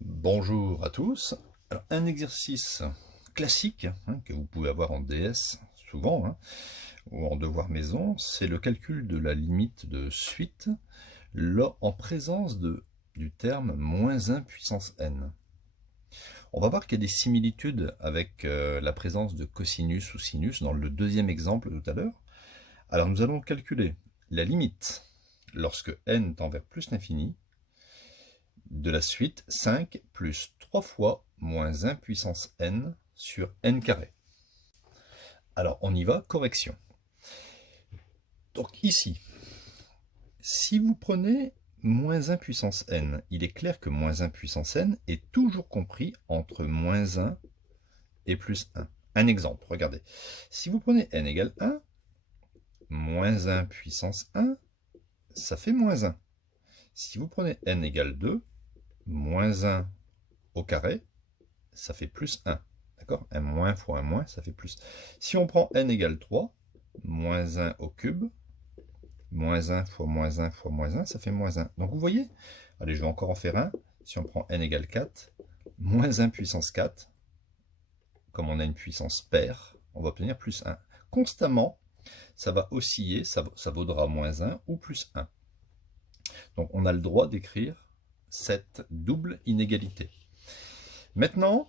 Bonjour à tous. Alors, un exercice classique que vous pouvez avoir en DS souvent ou en devoir maison, c'est le calcul de la limite de suite en présence du terme -1 puissance n. On va voir qu'il y a des similitudes avec la présence de cosinus ou sinus dans le deuxième exemple tout à l'heure. Alors nous allons calculer la limite lorsque n tend vers plus l'infini de la suite 5 plus 3 fois -1 puissance n sur n carré. Alors on y va, correction. Donc ici, si vous prenez -1 puissance n, il est clair que -1 puissance n est toujours compris entre -1 et plus 1. Un exemple, regardez. Si vous prenez n égale 1, -1 puissance 1, ça fait -1. Si vous prenez n égale 2, -1 au carré, ça fait plus 1. D'accord? Un moins fois un moins, ça fait plus. Si on prend n égale 3, -1 au cube, -1 fois -1 fois -1, ça fait -1. Donc vous voyez, allez, je vais encore en faire un. Si on prend n égale 4, -1 puissance 4, comme on a une puissance paire, on va obtenir plus 1. Constamment, ça va osciller, ça vaudra -1 ou plus 1. Donc on a le droit d'écrire cette double inégalité. Maintenant,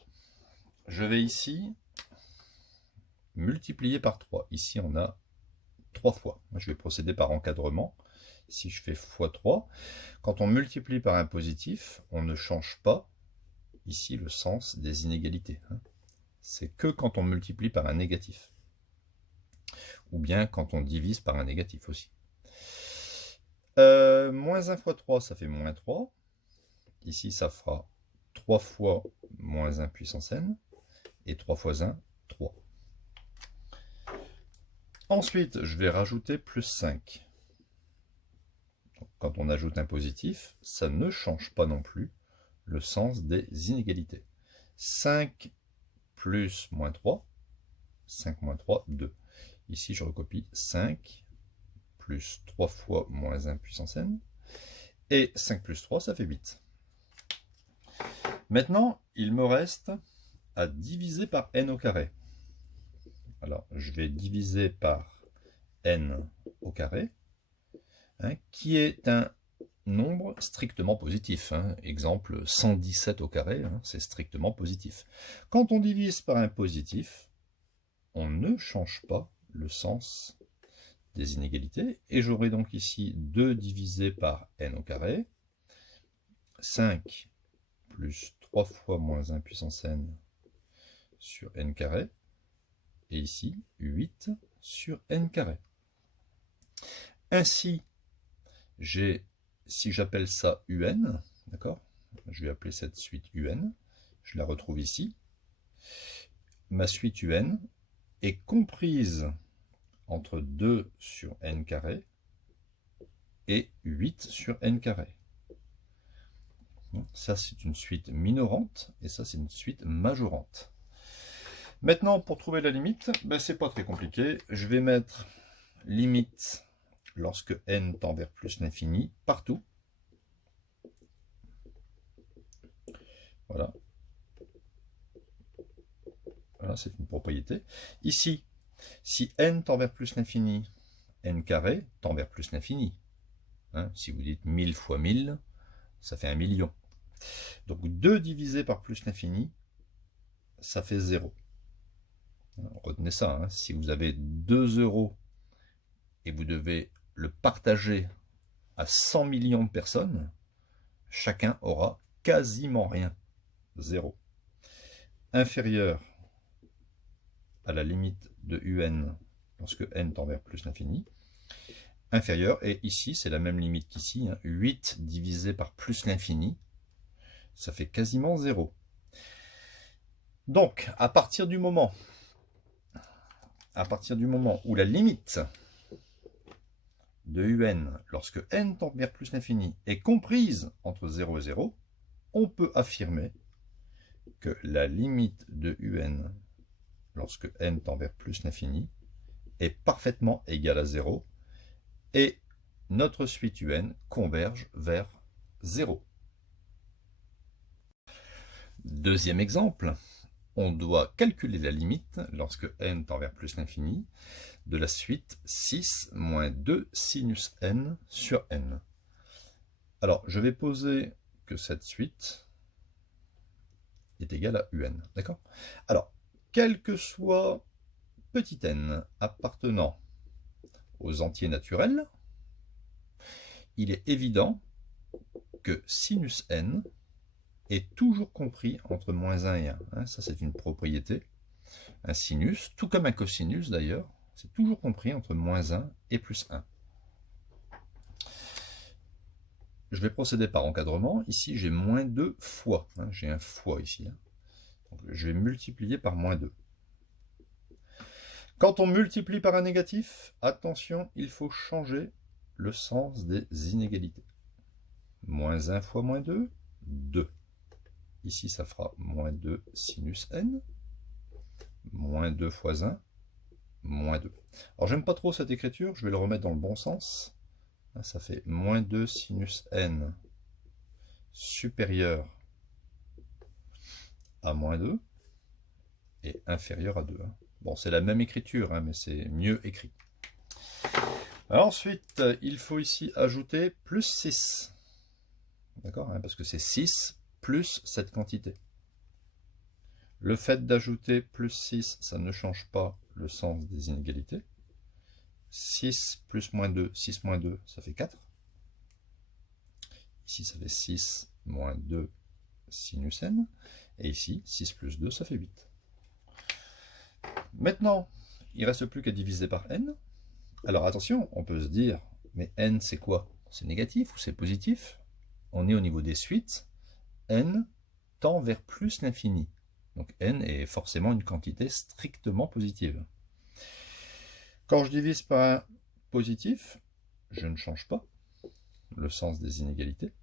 je vais ici multiplier par 3. Ici, on a 3 fois. Je vais procéder par encadrement. Si je fais x3, quand on multiplie par un positif, on ne change pas ici le sens des inégalités. C'est que quand on multiplie par un négatif. Ou bien quand on divise par un négatif aussi. -1 fois 3, ça fait -3. Ici, ça fera 3 fois -1 puissance n. Et 3 fois 1, 3. Ensuite, je vais rajouter plus 5. Donc, quand on ajoute un positif, ça ne change pas non plus le sens des inégalités. 5 plus -3, 5 moins 3, 2. Ici, je recopie 5 plus 3 fois -1 puissance n. Et 5 plus 3, ça fait 8. Maintenant, il me reste à diviser par n au carré. Alors, je vais diviser par n au carré, qui est un nombre strictement positif. Exemple 117 au carré, c'est strictement positif. Quand on divise par un positif, on ne change pas le sens des inégalités. Et j'aurai donc ici 2 divisé par n au carré, 5 plus 3 fois -1 puissance n sur n carré, et ici 8 sur n carré. Ainsi, si j'appelle ça un, d'accord, je vais appeler cette suite un, je la retrouve ici. Ma suite un est comprise entre 2 sur n carré et 8 sur n carré. Ça, c'est une suite minorante, et ça, c'est une suite majorante. Maintenant, pour trouver la limite, c'est pas très compliqué. Je vais mettre limite lorsque n tend vers plus l'infini partout. Voilà. Voilà, c'est une propriété. Ici, si n tend vers plus l'infini, n carré tend vers plus l'infini. Si vous dites 1000 fois 1000, ça fait 1 million. Donc 2 divisé par plus l'infini, ça fait 0. Retenez ça, si vous avez 2 euros et vous devez le partager à 100 millions de personnes, chacun aura quasiment rien. 0. Inférieur à la limite de un lorsque n tend vers plus l'infini. Inférieur, et ici c'est la même limite qu'ici, 8 divisé par plus l'infini, ça fait quasiment 0. Donc, à partir du moment où la limite de un, lorsque n tend vers plus l'infini, est comprise entre 0 et 0, on peut affirmer que la limite de un, lorsque n tend vers plus l'infini, est parfaitement égale à 0, et notre suite un converge vers 0. Deuxième exemple, on doit calculer la limite, lorsque n tend vers plus l'infini, de la suite 6 moins 2 sinus n sur n. Alors, je vais poser que cette suite est égale à un, d'accord? Alors, quel que soit petit n appartenant aux entiers naturels, il est évident que sinus n est toujours compris entre moins 1 et 1. Hein, ça, c'est une propriété. Un sinus, tout comme un cosinus d'ailleurs, c'est toujours compris entre moins 1 et plus 1. Je vais procéder par encadrement. Ici, j'ai moins 2 fois. Hein, j'ai un fois ici. Hein. Donc, je vais multiplier par moins 2. Quand on multiplie par un négatif, attention, il faut changer le sens des inégalités. Moins 1 fois moins 2, 2. Ici, ça fera moins 2 sinus n. Moins 2 fois 1, moins 2. Alors, j'aime pas trop cette écriture, je vais le remettre dans le bon sens. Ça fait moins 2 sinus n supérieur à moins 2 et inférieur à 2. Bon, c'est la même écriture, hein, mais c'est mieux écrit. Alors, ensuite, il faut ici ajouter plus 6. D'accord, hein, parce que c'est 6 plus cette quantité. Le fait d'ajouter plus 6, ça ne change pas le sens des inégalités. 6 plus moins 2, 6 moins 2, ça fait 4. Ici, ça fait 6 moins 2 sinus n. Et ici, 6 plus 2, ça fait 8. Maintenant, il ne reste plus qu'à diviser par n. Alors attention, on peut se dire, mais n c'est quoi? C'est négatif ou c'est positif? On est au niveau des suites. N tend vers plus l'infini. Donc n est forcément une quantité strictement positive. Quand je divise par un positif, je ne change pas le sens des inégalités.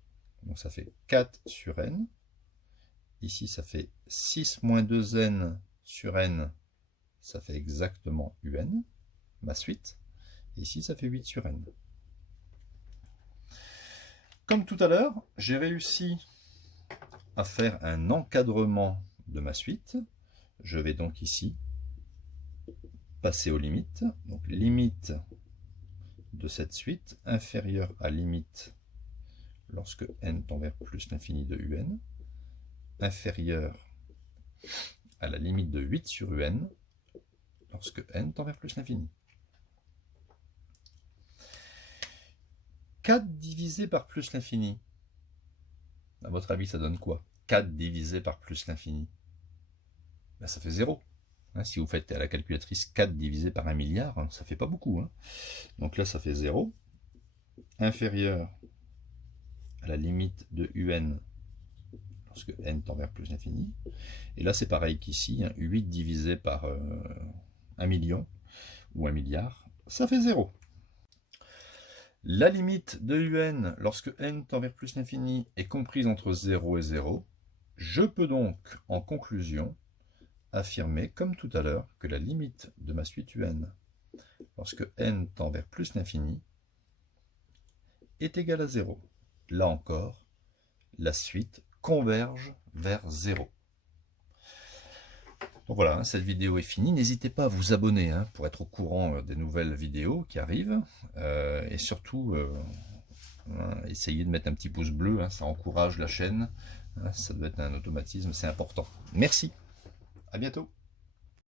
Donc ça fait 4 sur n. Ici, ça fait 6 moins 2n sur n. Ça fait exactement un, ma suite. Ici, ça fait 8 sur n. Comme tout à l'heure, j'ai réussi à faire un encadrement de ma suite. Je vais donc ici passer aux limites. Donc limite de cette suite inférieure à limite lorsque n tend vers plus l'infini de un, inférieure à la limite de 8 sur un lorsque n tend vers plus l'infini. 4 divisé par plus l'infini. À votre avis, ça donne quoi? 4 divisé par plus l'infini. Ben, ça fait 0. Hein, si vous faites à la calculatrice 4 divisé par 1 milliard, hein, ça fait pas beaucoup. Hein. Donc là, ça fait 0. Inférieur à la limite de un lorsque n tend vers plus l'infini. Et là, c'est pareil qu'ici. Hein, 8 divisé par 1 million ou 1 milliard, ça fait 0. La limite de un lorsque n tend vers plus l'infini est comprise entre 0 et 0. Je peux donc, en conclusion, affirmer, comme tout à l'heure, que la limite de ma suite un lorsque n tend vers plus l'infini est égale à 0. Là encore, la suite converge vers 0. Donc voilà, hein, cette vidéo est finie. N'hésitez pas à vous abonner hein, pour être au courant des nouvelles vidéos qui arrivent. Et surtout, essayez de mettre un petit pouce bleu, hein, ça encourage la chaîne. Hein, ça doit être un automatisme, c'est important. Merci, à bientôt.